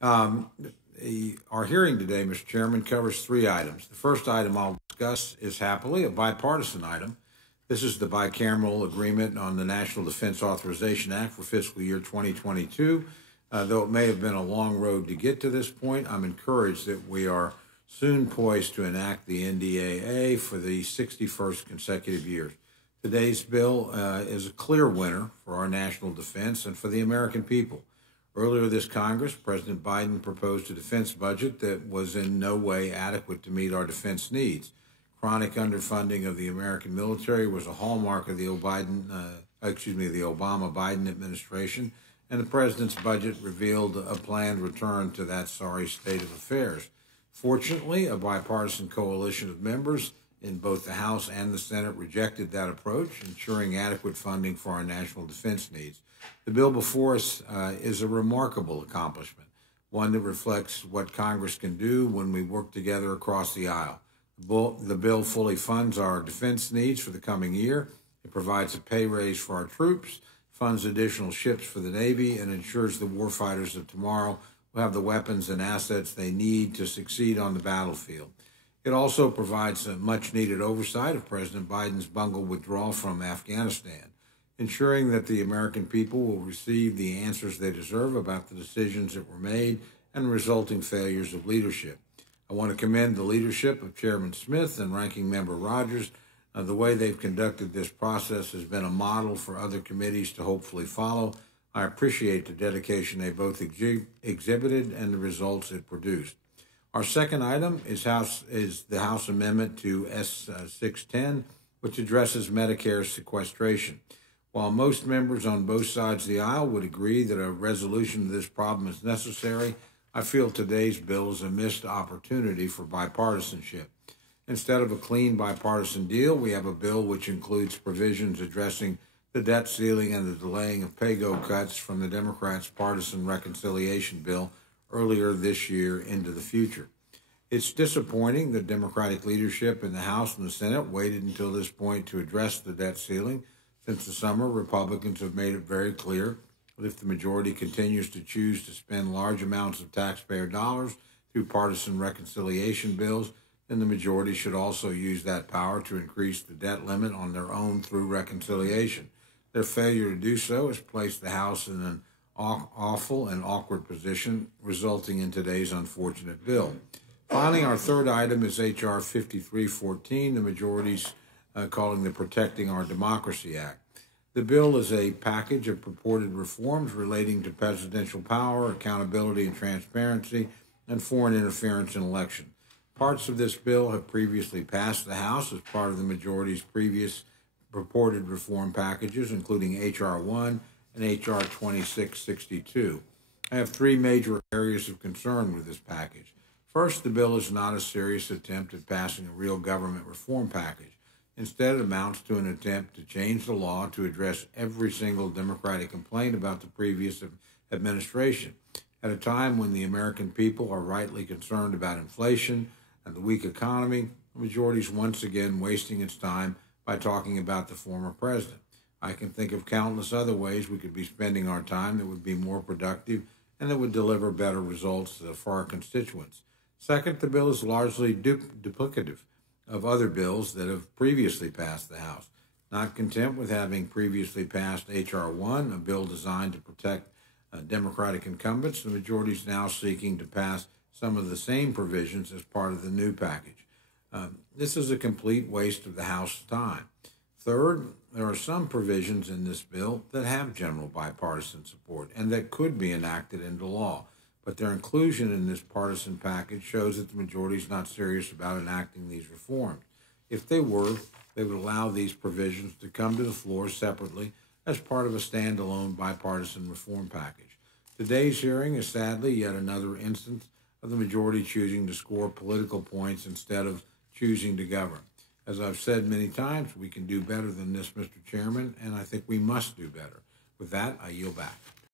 Um, our hearing today, Mr. Chairman, covers three items. The first item I'll discuss is happily a bipartisan item. This is the bicameral agreement on the National Defense Authorization Act for fiscal year 2022. Though it may have been a long road to get to this point, I'm encouraged that we are soon poised to enact the NDAA for the 61st consecutive years. Today's bill is a clear winner for our national defense and for the American people. Earlier this Congress, President Biden proposed a defense budget that was in no way adequate to meet our defense needs. Chronic underfunding of the American military was a hallmark of the Obama-Biden administration, and the president's budget revealed a planned return to that sorry state of affairs. Fortunately, a bipartisan coalition of members in both the House and the Senate rejected that approach, ensuring adequate funding for our national defense needs. The bill before us is a remarkable accomplishment, one that reflects what Congress can do when we work together across the aisle. The bill fully funds our defense needs for the coming year. It provides a pay raise for our troops, funds additional ships for the Navy, and ensures the warfighters of tomorrow will have the weapons and assets they need to succeed on the battlefield. It also provides a much-needed oversight of President Biden's bungled withdrawal from Afghanistan, ensuring that the American people will receive the answers they deserve about the decisions that were made and the resulting failures of leadership. I want to commend the leadership of Chairman Smith and Ranking Member Rogers. The way they've conducted this process has been a model for other committees to hopefully follow. I appreciate the dedication they both exhibited and the results it produced. Our second item is the House Amendment to S-610, which addresses Medicare sequestration. While most members on both sides of the aisle would agree that a resolution to this problem is necessary, I feel today's bill is a missed opportunity for bipartisanship. Instead of a clean bipartisan deal, we have a bill which includes provisions addressing the debt ceiling and the delaying of pay-go cuts from the Democrats' partisan reconciliation bill earlier this year into the future. It's disappointing that Democratic leadership in the House and the Senate waited until this point to address the debt ceiling. Since the summer, Republicans have made it very clear that if the majority continues to choose to spend large amounts of taxpayer dollars through partisan reconciliation bills, then the majority should also use that power to increase the debt limit on their own through reconciliation. Their failure to do so has placed the House in an awful and awkward position, resulting in today's unfortunate bill. Finally, our third item is H.R. 5314, the majority's calling the Protecting Our Democracy Act. The bill is a package of purported reforms relating to presidential power, accountability and transparency, and foreign interference in elections. Parts of this bill have previously passed the House as part of the majority's previous purported reform packages, including H.R. 1 and H.R. 2662. I have three major areas of concern with this package. First, the bill is not a serious attempt at passing a real government reform package. Instead, it amounts to an attempt to change the law to address every single Democratic complaint about the previous administration. At a time when the American people are rightly concerned about inflation and the weak economy, the majority is once again wasting its time by talking about the former president. I can think of countless other ways we could be spending our time that would be more productive and that would deliver better results for our constituents. Second, the bill is largely duplicative of other bills that have previously passed the House. Not content with having previously passed H.R. 1, a bill designed to protect Democratic incumbents, the majority is now seeking to pass some of the same provisions as part of the new package. This is a complete waste of the House's time. Third, there are some provisions in this bill that have general bipartisan support and that could be enacted into law, but their inclusion in this partisan package shows that the majority is not serious about enacting these reforms. If they were, they would allow these provisions to come to the floor separately as part of a standalone bipartisan reform package. Today's hearing is sadly yet another instance of the majority choosing to score political points instead of choosing to govern. As I've said many times, we can do better than this, Mr. Chairman, and I think we must do better. With that, I yield back.